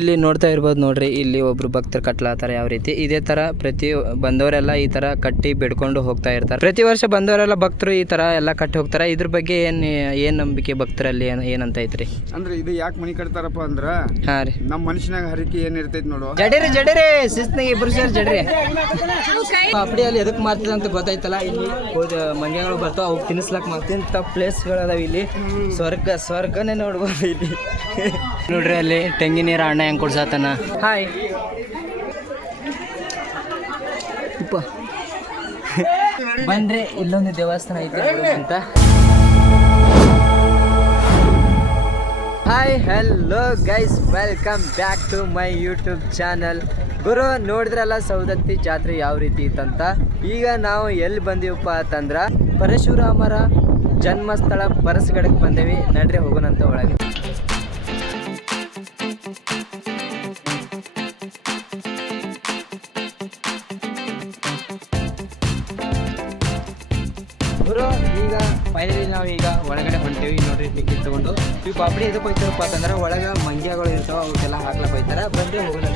ಇಲ್ಲಿ ನೋಡ್ತಾ ಇರ್ಬೋದು ನೋಡ್ರಿ, ಇಲ್ಲಿ ಒಬ್ರು ಭಕ್ತರು ಕಟ್ಲಾತಾರೆ ಯಾವ ರೀತಿ. ಇದೇ ತರ ಪ್ರತಿ ಬಂದವರೆಲ್ಲ ಈ ತರ ಕಟ್ಟಿ ಬಿಡ್ಕೊಂಡು ಹೋಗ್ತಾ ಇರ್ತಾರೆ. ಪ್ರತಿ ವರ್ಷ ಬಂದವರೆಲ್ಲ ಭಕ್ತರು ಈ ತರ ಎಲ್ಲ ಕಟ್ಟಿ ಹೋಗ್ತಾರೆ. ಇದ್ರ ಬಗ್ಗೆ ಏನ್ ನಂಬಿಕೆ ಭಕ್ತರಲ್ಲಿ ಏನಂತ ಐತ್ರಿ? ಅಂದ್ರೆ ಇದು ಯಾಕೆ ಮನಿ ಕಟ್ತಾರಪ್ಪ ಅಂದ್ರ ಹಾ ರೀ, ನಮ್ಮ ಮನುಷ್ಯನಾಗ ಹರಿಕೆ ಏನ್ ಇರ್ತೈತಿ ನೋಡು. ಜಡೇರಿ ಶಿಸ್ತಿನಾಗ ಇಬ್ರು ಸೇರಿ ಜಡ್ರಿ ಪಾಪಡಿಯಲ್ಲಿ ಎದಕ್ ಮಾಡ್ತಿದ ಅಂತ ಗೊತ್ತಾಯ್ತಲ್ಲ. ಇಲ್ಲಿ ಮಂಗ್ಯಗಳು ಬರ್ತಾವ, ಅವು ತಿನ್ನಿಸ್ಲಕ್ ಮಾಡ್ತಿಂತ ಪ್ಲೇಸ್ಗಳದಾವ ಇಲ್ಲಿ. ಸ್ವರ್ಗನೇ ನೋಡ್ಬೋದು ಇಲ್ಲಿ. ನೋಡ್ರಿ ಅಲ್ಲಿ ತೆಂಗಿನ ನೀರ ಅಣ್ಣ ಹೆಂಗ್ ಕೊಡ್ಸಾತನ. ಹಾಯ್ ಬನ್ರಿ, ಇಲ್ಲೊಂದು ದೇವಸ್ಥಾನ ಐತೆ ಅಂತ. Hi hello guys, welcome back to my YouTube channel. ಗುರು ನೋಡಿದ್ರಲ್ಲ ಸೌದತ್ತಿ ಜಾತ್ರೆ ಯಾವ ರೀತಿ ಇತ್ತಂತ. ಈಗ ನಾವು ಎಲ್ಲಿ ಬಂದೀವಪ್ಪ ಅಂತಂದ್ರ ಪರಶುರಾಮರ ಜನ್ಮಸ್ಥಳ ಪರಸಗಡಕ್ಕೆ ಬಂದೇವಿ. ನಡ್ರಿ ಹೋಗೋಣಂತ ಒಳಗೆ. ಗುರು ಈಗ ಫೈನಲಿ ನಾವು ಈಗ ಒಳಗಡೆ ಹೊಂಟೇವಿ ನೋಡ್ರಿ. ಟಿಕೆಟ್ ತಗೊಂಡು ಈ ಪಾಪಡಿ ಎದಕ್ಕೆ ಹೋಯ್ತಾರಪ್ಪ ಅಂತಂದ್ರೆ ಒಳಗೆ ಮಂಗ್ಯಗಳು ಇರ್ತಾವ, ಅವಕ್ಕೆಲ್ಲ ಹಾಕ್ಲಕ್ಕೆ ಹೋಯ್ತಾರ. ಬಂದ್ರೆ ಹೋಗೋಣ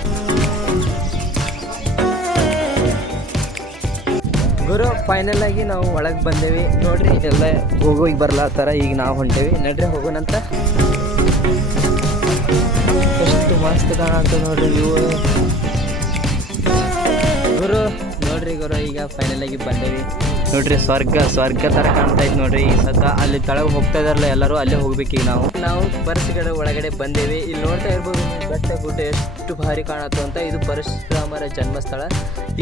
ಗುರು. ಫೈನಲ್ ಆಗಿ ನಾವು ಒಳಗೆ ಬಂದೇವಿ ನೋಡ್ರಿ. ಎಲ್ಲ ಹೋಗೋಗಿ ಬರ್ಲಾತ್ತಾರ. ಈಗ ನಾವು ಹೊಂಟೇವಿ, ನಡ್ರಿ ಹೋಗೋಣಂತ. ಎಷ್ಟು ಮಸ್ತ್ ಕಾಣಂತ ನೋಡ್ರಿ ಇವು ಗುರು. ನೋಡ್ರಿ ಗುರು, ಈಗ ಫೈನಲ್ ಆಗಿ ಬಂದೇವಿ ನೋಡ್ರಿ. ಸ್ವರ್ಗ ತರ ಕಾಣ್ತಾ ಇತ್ತು ನೋಡ್ರಿ. ಈ ಸದ್ದ ಅಲ್ಲಿ ತಳಗ ಹೋಗ್ತಾ ಇದಾರಲ್ಲ ಎಲ್ಲರೂ, ಅಲ್ಲೇ ಹೋಗ್ಬೇಕು. ಈಗ ನಾವು ಪರಸಗಡ ಒಳಗಡೆ ಬಂದೇವಿ. ಇಲ್ಲಿ ನೋಡ್ತಾ ಇರ್ಬೋದು ಬೆಟ್ಟ ಗುಡ್ಡ ಎಷ್ಟು ಭಾರಿ ಕಾಣತ್ತು ಅಂತ. ಇದು ಪರಶುರಾಮರ ಜನ್ಮಸ್ಥಳ.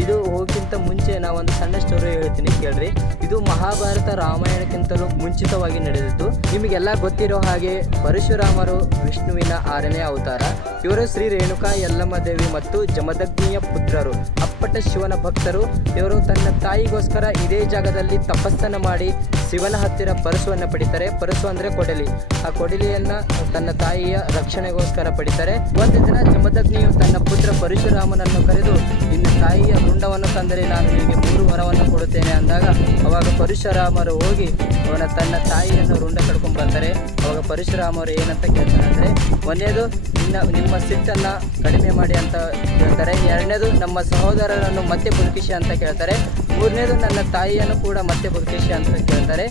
ಇದು ಹೋಗಿಂತ ಮುಂಚೆ ನಾವೊಂದು ಸಣ್ಣ ಸ್ಟೋರಿ ಹೇಳ್ತೀನಿ ಕೇಳ್ರಿ. ಇದು ಮಹಾಭಾರತ ರಾಮಾಯಣಕ್ಕಿಂತಲೂ ಮುಂಚಿತವಾಗಿ ನಡೆದಿತ್ತು. ನಿಮಗೆಲ್ಲ ಗೊತ್ತಿರೋ ಹಾಗೆ ಪರಶುರಾಮರು ವಿಷ್ಣುವಿನ 6ನೇ ಅವತಾರ. ಇವರು ಶ್ರೀ ರೇಣುಕಾ ಯಲ್ಲಮ್ಮ ದೇವಿ ಮತ್ತು ಜಮದಗ್ನಿಯ ಪುತ್ರರು, ಅಪ್ಪಟ ಶಿವನ ಭಕ್ತರು. ಇವರು ತನ್ನ ತಾಯಿಗೋಸ್ಕರ ಇದೇ ಜಾಗದಲ್ಲಿ ತಪಸ್ಸನ್ನ ಮಾಡಿ ಶಿವನ ಹತ್ತಿರ ಪರಶುವನ್ನು ಪಡಿತಾರೆ. ಪರಶು ಅಂದ್ರೆ ಕೊಡಲಿ. ಆ ಕೊಡಲಿಯನ್ನ ತನ್ನ ತಾಯಿಯ ರಕ್ಷಣೆಗೋಸ್ಕರ ಪಡಿತಾರೆ. ಒಂದು ದಿನ ಜಮದಗ್ನಿಯು ತನ್ನ ಪುತ್ರ ಪರಶುರಾಮನನ್ನು ಕರೆದು, ನಿನ್ನ ತಾಯಿಯ ರುಂಡವನ್ನು ತಂದರೆ ನಾನು ನಿನಗೆ 3 ವರವನ್ನು ಕೊಡುತ್ತೇನೆ ಅಂದಾಗ, ಅವಾಗ ಪರಶುರಾಮರು ಹೋಗಿ ಅವನ ತನ್ನ ತಾಯಿಯನ್ನು ರುಂಡ ಕಡ್ಕೊಂಡು ಬರ್ತಾರೆ. ಅವಾಗ ಪರಶುರಾಮರು ಏನಂತ ಕೇಳ್ತಾರೆ ಅಂದ್ರೆ, ಒಂದನೇದು ನಿಮ್ಮ ಸಿಟ್ಟನ್ನ ಕಡಿಮೆ ಮಾಡಿ ಅಂತ ಕೇಳ್ತಾರೆ. 2ನೇದು ನಮ್ಮ ಸಹೋದರರನ್ನು ಮತ್ತೆ ಬದುಕಿಸಿ ಅಂತ ಕೇಳ್ತಾರೆ. 3ನೇದು ನನ್ನ ತಾಯಿಯನ್ನು ಕೂಡ ಮತ್ತೆ ಬದುಕಿಸಿ ಅಂತ ಕೇಳ್ತಾರೆ.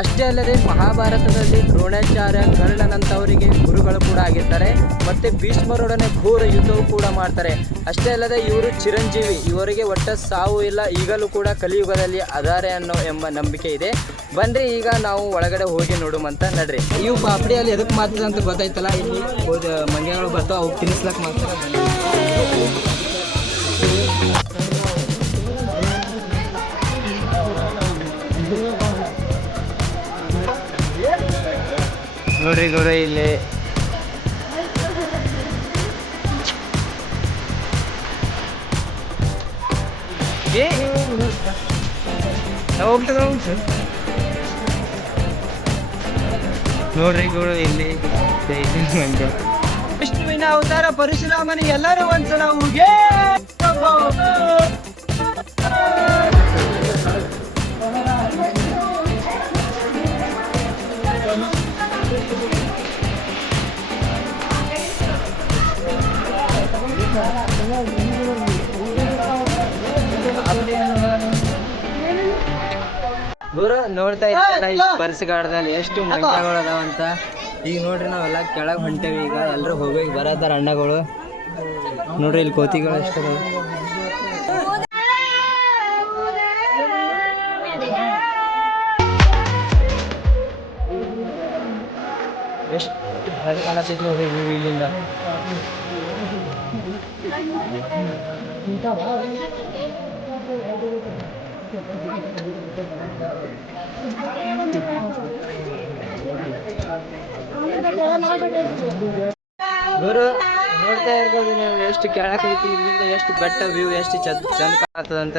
ಅಷ್ಟೇ ಅಲ್ಲದೆ ಮಹಾಭಾರತದಲ್ಲಿ ದ್ರೋಣಾಚಾರ್ಯ, ಕರ್ಣನಂತವರಿಗೆ ಗುರುಗಳು ಕೂಡ ಆಗಿರ್ತಾರೆ. ಮತ್ತೆ ಭೀಷ್ಮರೊಡನೆ ಘೋರ ಯುದ್ಧವು ಕೂಡ ಮಾಡ್ತಾರೆ. ಅಷ್ಟೇ ಅಲ್ಲದೆ ಇವರು ಚಿರಂಜೀವಿ, ಇವರಿಗೆ ಒಟ್ಟ ಸಾವು ಇಲ್ಲ, ಈಗಲೂ ಕೂಡ ಕಲಿಯುಗದಲ್ಲಿ ಅದಾರೆ ಎಂಬ ನಂಬಿಕೆ ಇದೆ. ಬನ್ರಿ ಈಗ ನಾವು ಒಳಗಡೆ ಹೋಗಿ ನೋಡುವಂತ ನಡ್ರಿ. ಇವು ಪಾಪಡಿಯಲ್ಲಿ ಎದಕ್ಕೆ ಮಾಡ್ತಿದ ಅಂತ ಗೊತ್ತಾಯ್ತಲ್ಲ. ಇಲ್ಲಿ ಮಂಗ್ಯಗಳು ಬರ್ತಾವ, ಅವು ತಿನ್ನಿಸ್ಲಕ್ ಮಾಡ್ತಾರೆ. ನೋಡ್ರಿ ಗೌರ, ಇಲ್ಲಿ ನೋಡ್ರಿ ಗೌಡ, ಇಲ್ಲಿ ವಿಷ್ಣುವಿನ ಅವತಾರ ಪರಶುರಾಮನ ಎಲ್ಲರೂ ಒಂದ್ಸಲ ಹೋಗಿ ಗುರು. ನೋಡ್ತಾ ಇದ್ದೀರಲ್ಲ ಈ ಪರಸಗಾಡದಲ್ಲಿ ಎಷ್ಟು ಮಂಗ್ಯಗಳು ಅದಾವಂತ. ಈಗ ನೋಡ್ರಿ ನಾವೆಲ್ಲ ಕೆಳಗೆ ಹೊಂಟೇವಿ. ಈಗ ಎಲ್ಲರೂ ಹೋಗಿ ಬರತ್ತಾರ ಅಣ್ಣಗಳು. ನೋಡ್ರಿ ಇಲ್ಲಿ ಕೋತಿಗಳು ಎಷ್ಟು ಎಷ್ಟು ಭಾರಿ ಕಾಣತೈತಿ ನೋಡ್ರಿ ಇಲ್ಲಿಂದ. ಗುರು ನೋಡ್ತಾ ಇರ್ಬೋದು ನೀವು ಎಷ್ಟು ಕೆಳಕೈತಿ. ಇಲ್ಲಿಂದ ಎಷ್ಟು ಬೆಟ್ಟ ವ್ಯೂ ಎಷ್ಟು ಚಂದ ಕಾಣ್ತದಂತ.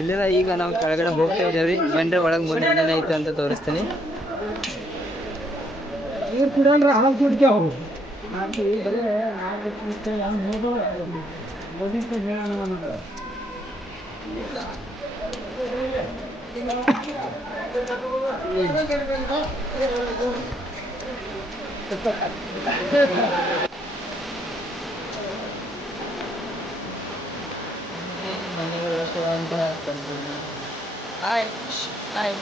ಇಲ್ಲಿಂದ ಈಗ ನಾವು ಕೆಳಗಡೆ ಹೋಗ್ತಾ ಇದ್ದೇವ್ರಿ. ಬಂದ್ರೆ ಒಳಗೆ ಮುಂದೆ ಏನೇನು ಐತೆ ಅಂತ ತೋರಿಸ್ತೀನಿ. ಹಾಯ್ ಹಾಯ್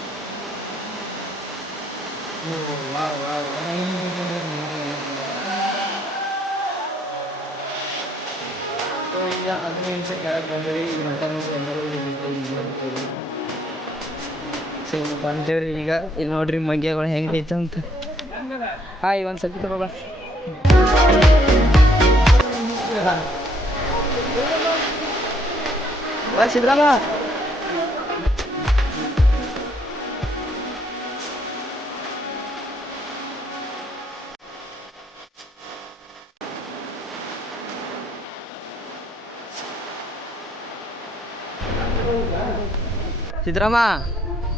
ಈಗ 15 ನಿಮಿಷ ಕೆಳಗೆ ಬಂದ್ರಿ ಈಗ ಸೊ ಬಂದೇವ್ರಿ ಈಗ ಇಲ್ಲಿ ನೋಡ್ರಿ ಮಂಗ್ಯಗಳು ಹೆಂಗೈತೆ ಅಂತ ಹಾಯ್ ಒಂದು ಸತಿ ತಗೋಬ ಸಿದ್ರಾಮ ಸಿದ್ರಾಮ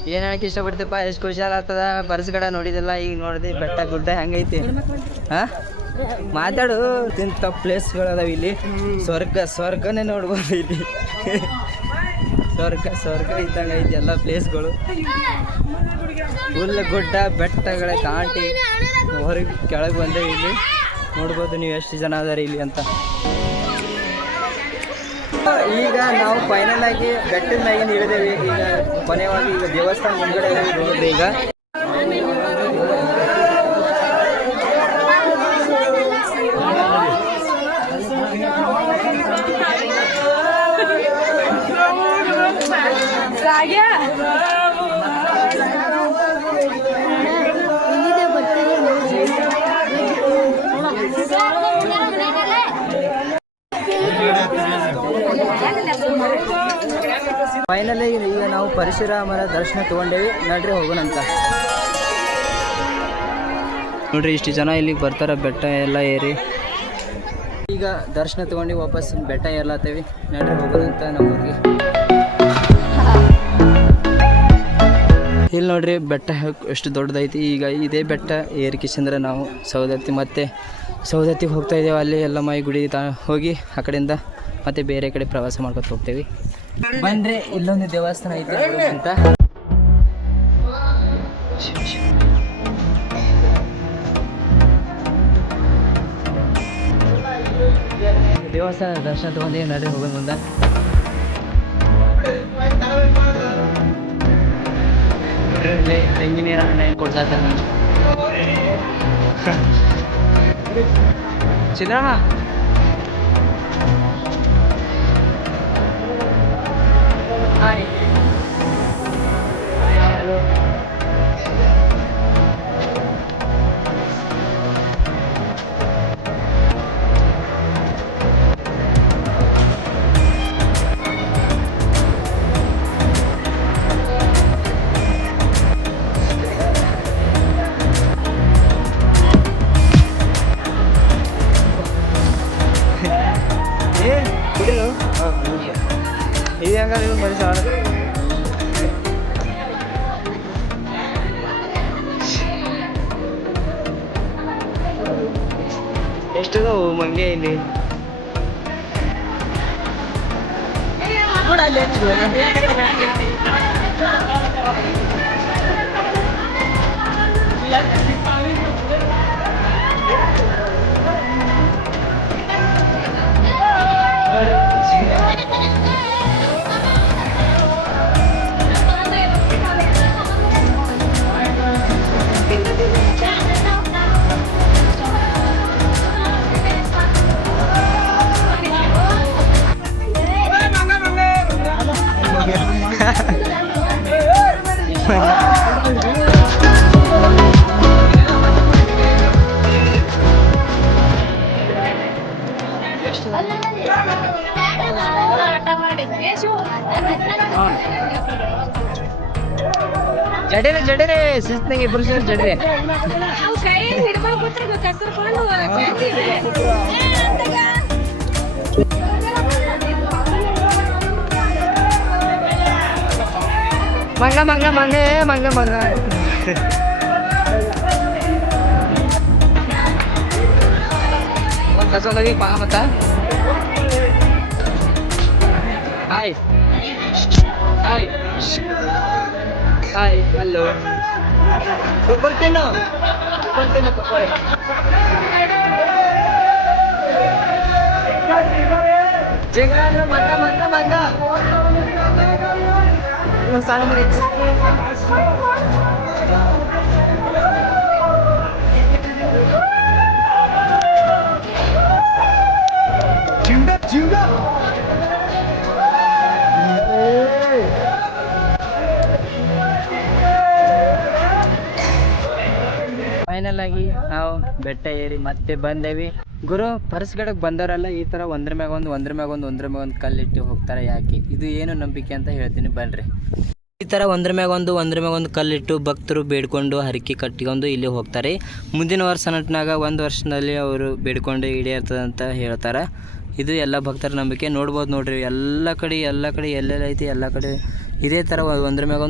ಏನು ಹೇಳಕ್ಕೆ ಇಷ್ಟಪಡ್ತೀಪ್ಪ ಎಷ್ಟು ಖುಷಿ ಆಗ್ತದ ಬರ್ಸ್ಗಡೆ ನೋಡಿದಿಲ್ಲ ಈಗ ನೋಡಿದೆ ಬೆಟ್ಟ ಗುಡ್ಡ ಹೆಂಗೈತಿ ಹಾಂ ಮಾತಾಡು ಇಂಥ ಪ್ಲೇಸ್ಗಳದಾವ ಇಲ್ಲಿ ಸ್ವರ್ಗನೇ ನೋಡ್ಬೋದು ಇಲ್ಲಿ ಸ್ವರ್ಗ ಇದ್ದಂಗೆ ಐತಿ ಎಲ್ಲ ಪ್ಲೇಸ್ಗಳು ಫುಲ್ ಗುಡ್ಡ ಬೆಟ್ಟಗಳ ದಾಟಿ ಹೊರಗೆ ಕೆಳಗೆ ಬಂದೆ ಇಲ್ಲಿ ನೋಡ್ಬೋದು ನೀವು ಎಷ್ಟು ಜನ ಅದಾರ ಇಲ್ಲಿ ಅಂತ ಈಗ ನಾವು ಫೈನಲ್ ಆಗಿ ಬೆಟ್ಟದ ಮ್ಯಾಗಿಂದ ಇಳಿದೇವಿ ಈಗ ಕೊನೆಯವಾಗಿ ಈಗ ದೇವಸ್ಥಾನ ಮುಂದ್ಗಡೆ ನೋಡ್ರಿ ಈಗ ಫೈನಲಿ ಈಗ ನಾವು ಪರಶುರಾಮರ ದರ್ಶನ ತಗೊಂಡೇವಿ ನಡ್ರಿ ಹೋಗೋಣಂತ ನೋಡ್ರಿ ಇಷ್ಟು ಜನ ಇಲ್ಲಿಗೆ ಬರ್ತಾರ ಬೆಟ್ಟ ಎಲ್ಲ ಏರಿ ಈಗ ದರ್ಶನ ತಗೊಂಡು ವಾಪಸ್ ಬೆಟ್ಟ ಏರ್ಲಾತೇವಿ ನಡ್ರಿ ಹೋಗೋಣಂತ ನಮ್ಮೂರಿಗೆ ಇಲ್ಲಿ ನೋಡ್ರಿ ಬೆಟ್ಟ ಎಷ್ಟು ದೊಡ್ಡದೈತಿ ಈಗ ಇದೇ ಬೆಟ್ಟ ಏರಿಕೆಸಂದ್ರೆ ನಾವು ಸೌದತ್ತಿಗೆ ಹೋಗ್ತಾ ಇದ್ದೇವೆ ಅಲ್ಲಿ ಎಲ್ಲ ಮೈ ಗುಡಿ ಹೋಗಿ ಆ ಕಡೆಯಿಂದ ಮತ್ತೆ ಬೇರೆ ಕಡೆ ಪ್ರವಾಸ ಮಾಡ್ಕೊತ ಹೋಗ್ತೇವೆ ಬನ್ರಿ ಇಲ್ಲೊಂದು ದೇವಸ್ಥಾನ ಐತೆ ಅಂತ ದೇವಸ್ಥಾನ ದರ್ಶನ ತಗೊಂಡು ನಡ್ರಿ ಹೋಗೋದು ಮುಂದೆ ತೆಂಗಿನ ಕೊಡ್ತಾ ಸಿದ್ರಾಮ ಹಾಯ್ ಹಲೋ ఇది ఇంకా మరి చాలా ಎಷ್ಟು ಮಂಗೆ ಇಲ್ಲಿ ಜಡರೆ ಶಿಸ್ತಿಗೆ ಇಬ್ಬರು ಸೇರಿ ಜಡರೆ ಮಂಗ ಮಂಗ ಮಂಗ ಮಂಗ ಮಂಗ ಒಂದು ಕಸೋದಾಗಿ ಪಾಗ ಮತ್ತ ಹಾಯ್ ಹಾಯ್ ಹಾಯ್ ಹಲೋ ಬರ್ತೀನಿ ಫೈನಲ್ ಆಗಿ ನಾವು ಬೆಟ್ಟ ಏರಿ ಮತ್ತೆ ಬಂದೇವಿ. ಗುರು ಪರಸ್ಗಡಕ್ಕೆ ಬಂದವರೆಲ್ಲ ಈ ಥರ ಒಂದ್ರ ಮ್ಯಾಗ ಒಂದು ಕಲ್ಲಿಟ್ಟು ಹೋಗ್ತಾರೆ. ಯಾಕೆ ಇದು ಏನು ನಂಬಿಕೆ ಅಂತ ಹೇಳ್ತೀನಿ ಬನ್ರಿ. ಈ ಥರ ಒಂದ್ರ ಮ್ಯಾಗ ಒಂದು ಕಲ್ಲಿಟ್ಟು ಭಕ್ತರು ಬೇಡ್ಕೊಂಡು ಹರಕೆ ಕಟ್ಟಿಕೊಂಡು ಇಲ್ಲಿ ಹೋಗ್ತಾರೆ. ಮುಂದಿನ ವರ್ಷ ನಟ್ನಾಗ ಒಂದು ವರ್ಷದಲ್ಲಿ ಅವರು ಬೇಡ್ಕೊಂಡು ಈಡೇರ್ತದಂತ ಹೇಳ್ತಾರೆ. ಇದು ಎಲ್ಲ ಭಕ್ತರ ನಂಬಿಕೆ. ನೋಡ್ಬೋದು ನೋಡ್ರಿ, ಎಲ್ಲ ಕಡೆ ಎಲ್ಲೆಲ್ಲ ಐತಿ ಎಲ್ಲ ಕಡೆ ಇದೇ ಥರ ಒಂದ್ರ ಮ್ಯಾಗ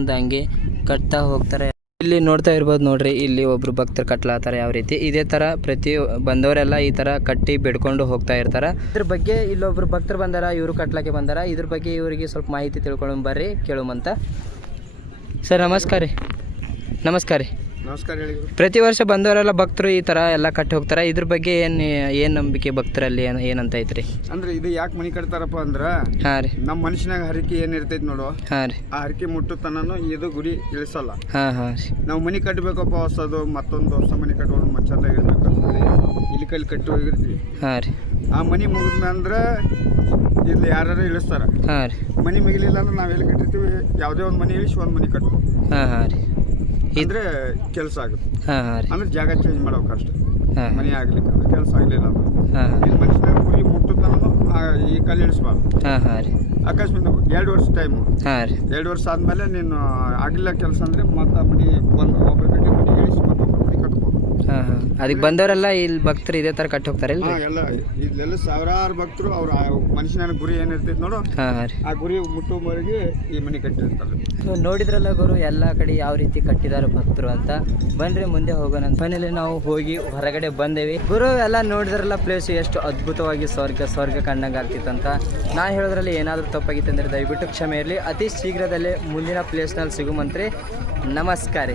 ಒಂದು ಹಂಗೆ ಕಟ್ತಾ ಹೋಗ್ತಾರೆ. ಇಲ್ಲಿ ನೋಡ್ತಾ ಇರ್ಬೋದು ನೋಡ್ರಿ, ಇಲ್ಲಿ ಒಬ್ರು ಭಕ್ತರು ಕಟ್ಲಾತಾರೆ ಯಾವ ರೀತಿ. ಇದೇ ಥರ ಪ್ರತಿ ಬಂದವರೆಲ್ಲ ಈ ಥರ ಕಟ್ಟಿ ಬೇಡ್ಕೊಂಡು ಹೋಗ್ತಾ ಇರ್ತಾರೆ. ಇದ್ರ ಬಗ್ಗೆ ಇಲ್ಲೊಬ್ರು ಭಕ್ತರು ಬಂದಾರ, ಇವರು ಕಟ್ಲಾಕೆ ಬಂದಾರ. ಇದ್ರ ಬಗ್ಗೆ ಇವರಿಗೆ ಸ್ವಲ್ಪ ಮಾಹಿತಿ ತಿಳ್ಕೊಳ್ಳೋ ಬರ್ರಿ, ಕೇಳುವಂತ. ಸರ್ ನಮಸ್ಕಾರ ರೀ. ನಮಸ್ಕಾರ ಹೇಳಿ. ಪ್ರತಿ ವರ್ಷ ಬಂದವರೆಲ್ಲ ಭಕ್ತರು ಈ ಥರ ಎಲ್ಲ ಕಟ್ಟಿ ಹೋಗ್ತಾರೆ. ಇದ್ರ ಬಗ್ಗೆ ಏನು ನಂಬಿಕೆ ಭಕ್ತರಲ್ಲಿ ಏನಂತ ಐತ್ರಿ? ಅಂದ್ರೆ ಇದು ಯಾಕೆ ಮನಿ ಕಟ್ತಾರಪ್ಪ ಅಂದ್ರ, ಹಾಂ ರೀ, ನಮ್ಮ ಮನುಷ್ಯನಾಗ ಹರಕೆ ಏನಿರ್ತೈತಿ ನೋಡು, ಹಾಂ ರೀ, ಆ ಹರಕೆ ಮುಟ್ಟುತನನು ಇದು ಗುಡಿ ಇಳಿಸಲ್ಲ. ಹಾಂ ರೀ. ನಾವು ಮನಿ ಕಟ್ಟಬೇಕಪ್ಪ ಹೊಸದು, ಮತ್ತೊಂದು ಹೊಸ ಮನಿ ಕಟ್ಕೊಂಡು ಚಂದ ಇರ್ಬೇಕಂತೇಳಿ ಇಲ್ಲಿ ಕೈಲಿ ಕಟ್ಟಿ ಹೋಗಿರ್ತೀವಿ. ಹಾಂ ರೀ. ಆ ಮನಿ ಮುಗಿದ್ಮೇಲೆ ಇಲ್ಲಿ ಯಾರು ಇಳಿಸ್ತಾರ. ಹಾಂ ರೀ. ಮನಿ ಮುಗಿಲಿಲ್ಲ ಅಂದ್ರೆ ನಾವು ಎಲ್ಲಿ ಕಟ್ಟಿರ್ತೀವಿ, ಯಾವುದೇ ಒಂದು ಮನಿ ಇಳಿಸಿ ಒಂದು ಮನಿ ಕಟ್ಬೋದು. ಹಾಂ ರೀ. ಇದ್ರೆ ಕೆಲಸ ಆಗುತ್ತೆ. ಹಾಂ ರೀ. ಅಂದ್ರೆ ಜಾಗ ಚೇಂಜ್ ಮಾಡೋಕೆ ಅಷ್ಟೇ. ಹಾಂ ಮನಿ ಆಗ್ಲಿಕ್ಕೆ ಕೆಲಸ ಆಗಲಿಲ್ಲ ಅಂದ್ರೆ ಹಾಂ ಇಲ್ಲಿ ಮನುಷ್ಯನ ಗುರಿ ಮುಟ್ಟುತ್ತಾನೋ ಈ ಕಲ್ಲು ಇಳಿಸ್ಬಾರ್ದು. ಹಾಂ ರೀ. ಅಕಸ್ಮಾತ್ 2 ವರ್ಷ ಟೈಮು, ಹಾಂ ರೀ. 2 ವರ್ಷ ಆದ್ಮೇಲೆ ನೀನು ಆಗಿಲ್ಲ ಕೆಲಸ ಅಂದ್ರೆ ಮತ್ತೆ ಮನಿ ಒಂದು ಒಬ್ರು ಕಟ್ಟಿ ಮನಿ ಇಳಿಸಿ ಮತ್ತೊಬ್ರು ಮನಿ ಕಟ್ಬೋದು. ಹಾಂ ಅದಕ್ಕೆ ಬಂದವರೆಲ್ಲ ಇಲ್ಲಿ ಭಕ್ತರು ಇದೇ ಥರ ಕಟ್ಟಿ ಹೋಗ್ತಾರೆ ಇಲ್ಲ? ಎಲ್ಲ ಇಲ್ಲೆಲ್ಲ ಸಾವಿರಾರು ಭಕ್ತರು ಅವ್ರ ಮನುಷ್ಯನ ಗುರಿ ಏನಿರ್ತೈತೆ ನೋಡು, ಹಾಂ ರೀ, ಆ ಗುರಿ ಮುಟ್ಟುವವರೆಗೆ ಈ ಮನಿ ಕಟ್ಟಿರ್ತಾರೆ. ನೋಡಿದ್ರಲ್ಲ ಗುರು, ಎಲ್ಲ ಕಡೆ ಯಾವ ರೀತಿ ಕಟ್ಟಿದ್ದಾರೆ ಭಕ್ತರು ಅಂತ. ಬನ್ರಿ ಮುಂದೆ ಹೋಗೋಣ. ಫೈನಲಿ ನಾವು ಹೋಗಿ ಹೊರಗಡೆ ಬಂದೇವಿ. ಗುರು ಎಲ್ಲ ನೋಡಿದ್ರಲ್ಲ ಪ್ಲೇಸ್ ಎಷ್ಟು ಅದ್ಭುತವಾಗಿ ಸ್ವರ್ಗ ಕಂಡಂಗೆ ಆಗ್ತಿತ್ತಂತ. ನಾನು ಹೇಳೋದ್ರಲ್ಲಿ ಏನಾದರೂ ತಪ್ಪಾಗಿತ್ತು ಅಂದರೆ ದಯವಿಟ್ಟು ಕ್ಷಮೆ ಇರಲಿ. ಅತಿ ಶೀಘ್ರದಲ್ಲೇ ಮುಂದಿನ ಪ್ಲೇಸ್ನಲ್ಲಿ ಸಿಗುಮಂತ್ರಿ. ನಮಸ್ಕಾರ.